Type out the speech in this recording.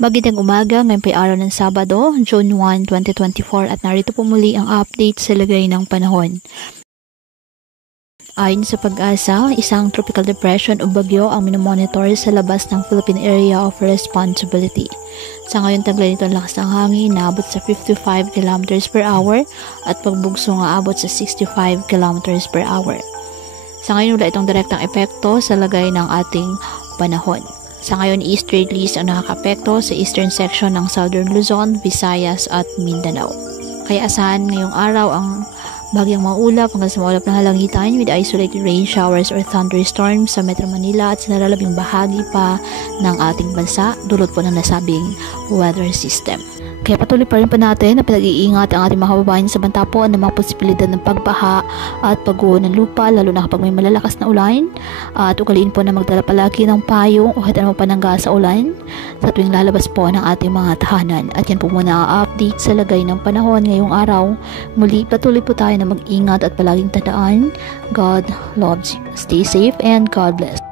Magandang umaga, ngayon pa'y araw ng Sabado, June 1, 2024 at narito po muli ang update sa lagay ng panahon. Ayon sa Pag-asa, isang tropical depression o bagyo ang minomonitor sa labas ng Philippine Area of Responsibility. Sa ngayon taglay nito ang lakas ng hangin na abot sa 55 km per hour at pagbugso nga abot sa 65 km per hour. Sa ngayon wala itong direktang epekto sa lagay ng ating panahon. Sa ngayon, easterlies ang nakakapekto sa eastern section ng Southern Luzon, Visayas at Mindanao. Kaya asahan ngayong araw ang bagyang maulap hanggang sa maulap na halangitan with isolated rain showers or thunderstorms sa Metro Manila at sa nalalabing bahagi pa ng ating bansa dulot po ng nasabing weather system. Kaya patuloy pa rin po natin na pinag-iingat ang ating mga kababayan sa banta po ng mga posibilidad ng pagbaha at pagguho ng lupa lalo na kapag may malalakas na ulan at ugaliin po na magdala palagi ng payong o kahit anong panangga sa ulan sa tuwing lalabas po ng ating mga tahanan. At yan po muna ang update sa lagay ng panahon ngayong araw. Muli patuloy po tayo na mag-ingat at palaging tandaan, God loves you. Stay safe and God bless.